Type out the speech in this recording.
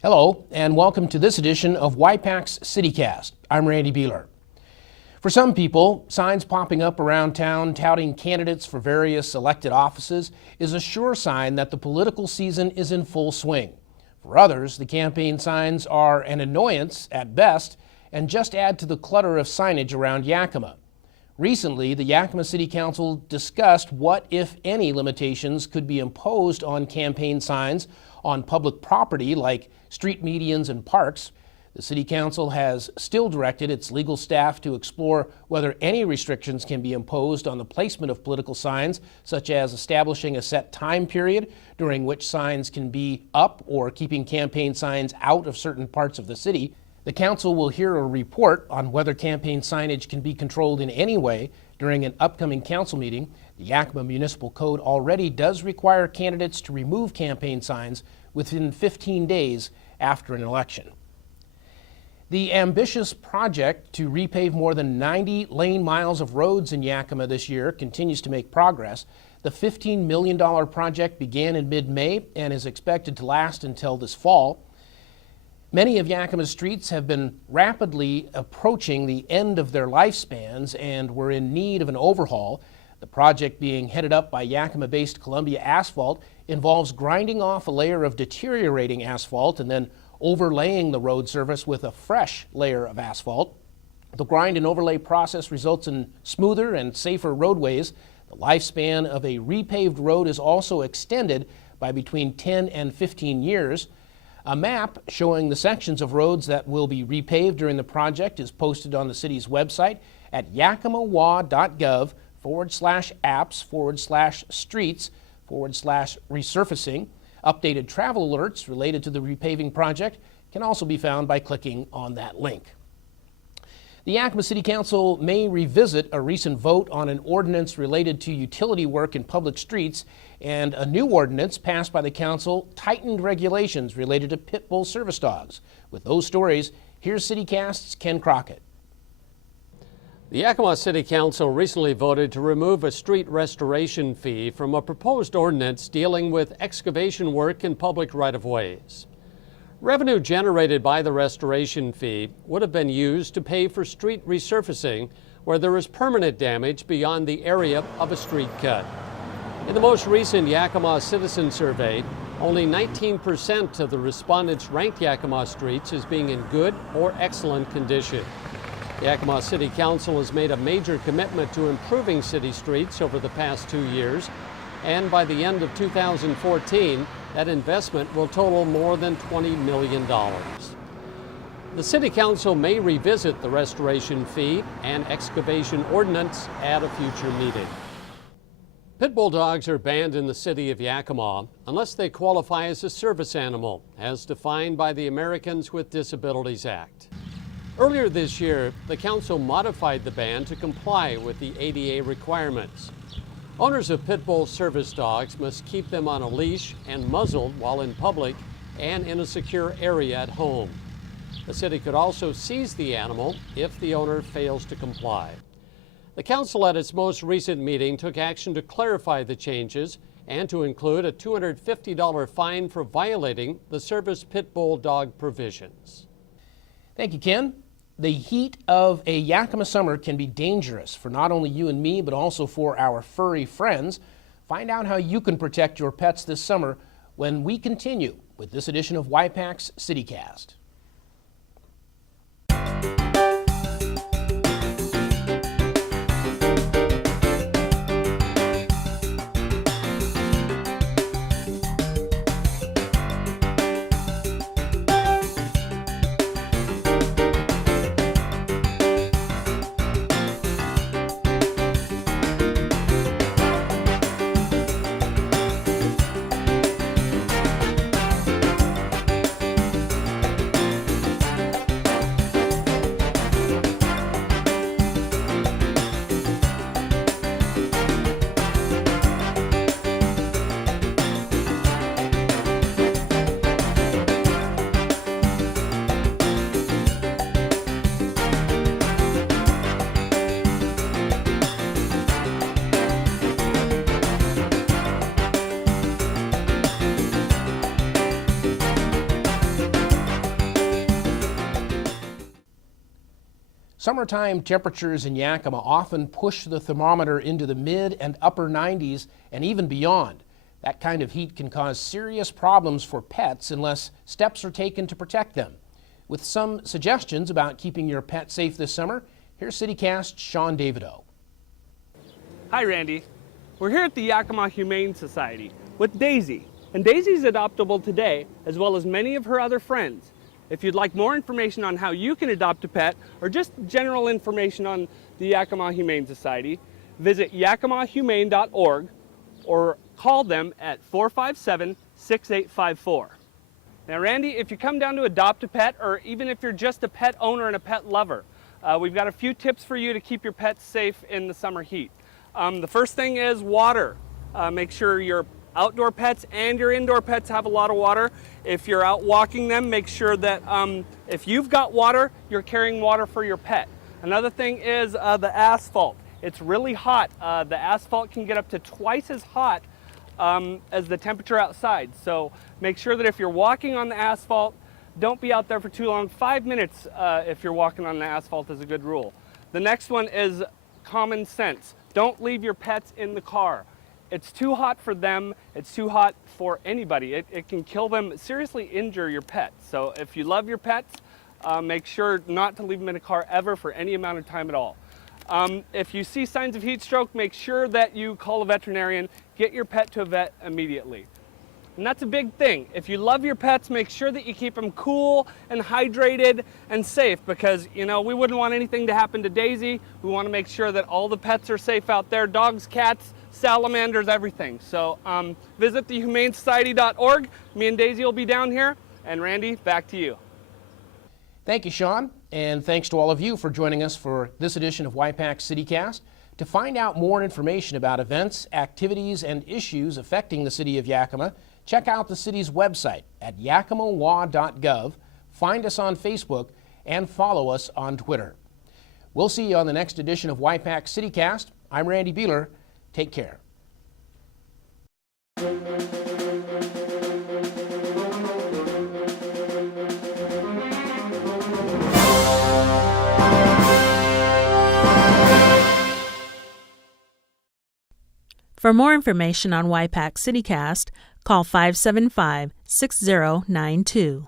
Hello, and welcome to this edition of Y-PAC's CityCast. I'm Randy Beeler. For some people, signs popping up around town touting candidates for various elected offices is a sure sign that the political season is in full swing. For others, the campaign signs are an annoyance at best and just add to the clutter of signage around Yakima. Recently, the Yakima City Council discussed what, if any, limitations could be imposed on campaign signs on public property like street medians and parks. The City Council has still directed its legal staff to explore whether any restrictions can be imposed on the placement of political signs, such as establishing a set time period during which signs can be up or keeping campaign signs out of certain parts of the city. The Council will hear a report on whether campaign signage can be controlled in any way during an upcoming Council meeting. The Yakima Municipal Code already does require candidates to remove campaign signs within 15 days after an election. The ambitious project to repave more than 90 lane miles of roads in Yakima this year continues to make progress. The $15 million project began in mid-May and is expected to last until this fall. Many of Yakima's streets have been rapidly approaching the end of their lifespans and were in need of an overhaul. The project, being headed up by Yakima-based Columbia Asphalt, involves grinding off a layer of deteriorating asphalt and then overlaying the road surface with a fresh layer of asphalt. The grind and overlay process results in smoother and safer roadways. The lifespan of a repaved road is also extended by between 10 and 15 years. A map showing the sections of roads that will be repaved during the project is posted on the city's website at yakimawa.gov/apps/streets/resurfacing. Updated travel alerts related to the repaving project can also be found by clicking on that link. The Yakima City Council may revisit a recent vote on an ordinance related to utility work in public streets, and a new ordinance passed by the council tightened regulations related to pit bull service dogs. With those stories, here's CityCast's Ken Crockett. The Yakima City Council recently voted to remove a street restoration fee from a proposed ordinance dealing with excavation work in public right-of-ways. Revenue generated by the restoration fee would have been used to pay for street resurfacing where there is permanent damage beyond the area of a street cut. In the most recent Yakima Citizen Survey, only 19% of the respondents ranked Yakima streets as being in good or excellent condition. Yakima City Council has made a major commitment to improving city streets over the past 2 years, and by the end of 2014, that investment will total more than $20 million. The City Council may revisit the restoration fee and excavation ordinance at a future meeting. Pit bull dogs are banned in the city of Yakima unless they qualify as a service animal, as defined by the Americans with Disabilities Act. Earlier this year, the council modified the ban to comply with the ADA requirements. Owners of pit bull service dogs must keep them on a leash and muzzled while in public and in a secure area at home. The city could also seize the animal if the owner fails to comply. The council at its most recent meeting took action to clarify the changes and to include a $250 fine for violating the service pit bull dog provisions. Thank you, Ken. The heat of a Yakima summer can be dangerous for not only you and me, but also for our furry friends. Find out how you can protect your pets this summer when we continue with this edition of Y-PAC's CityCast. Summertime temperatures in Yakima often push the thermometer into the mid and upper 90s and even beyond. That kind of heat can cause serious problems for pets unless steps are taken to protect them. With some suggestions about keeping your pet safe this summer, here's CityCast's Sean Davidow. Hi Randy. We're here at the Yakima Humane Society with Daisy. And Daisy's adoptable today, as well as many of her other friends. If you'd like more information on how you can adopt a pet, or just general information on the Yakima Humane Society, visit yakimahumane.org or call them at 457-6854. Now Randy, if you come down to adopt a pet, or even if you're just a pet owner and a pet lover, we've got a few tips for you to keep your pets safe in the summer heat. The first thing is water. Make sure your outdoor pets and your indoor pets have a lot of water. If you're out walking them, make sure that if you've got water, you're carrying water for your pet. Another thing is the asphalt. It's really hot. The asphalt can get up to twice as hot as the temperature outside. So make sure that if you're walking on the asphalt, don't be out there for too long. 5 minutes if you're walking on the asphalt is a good rule. The next one is common sense. Don't leave your pets in the car. It's too hot for them, it's too hot for anybody. It can kill them, seriously injure your pet. So if you love your pets, make sure not to leave them in a car ever for any amount of time at all. If you see signs of heat stroke, make sure that you call a veterinarian, get your pet to a vet immediately. And that's a big thing. If you love your pets, make sure that you keep them cool and hydrated and safe, because we wouldn't want anything to happen to Daisy. We want to make sure that all the pets are safe out there, dogs, cats, salamanders, everything. So visit thehumanesociety.org. Me and Daisy will be down here. And Randy, back to you. Thank you, Sean, and thanks to all of you for joining us for this edition of Y-PAC CityCast. To find out more information about events, activities, and issues affecting the city of Yakima, check out the city's website at yakimawa.gov, find us on Facebook, and follow us on Twitter. We'll see you on the next edition of Y-PAC CityCast. I'm Randy Beeler. Take care. For more information on Y-PAC CityCast, call 575-6092.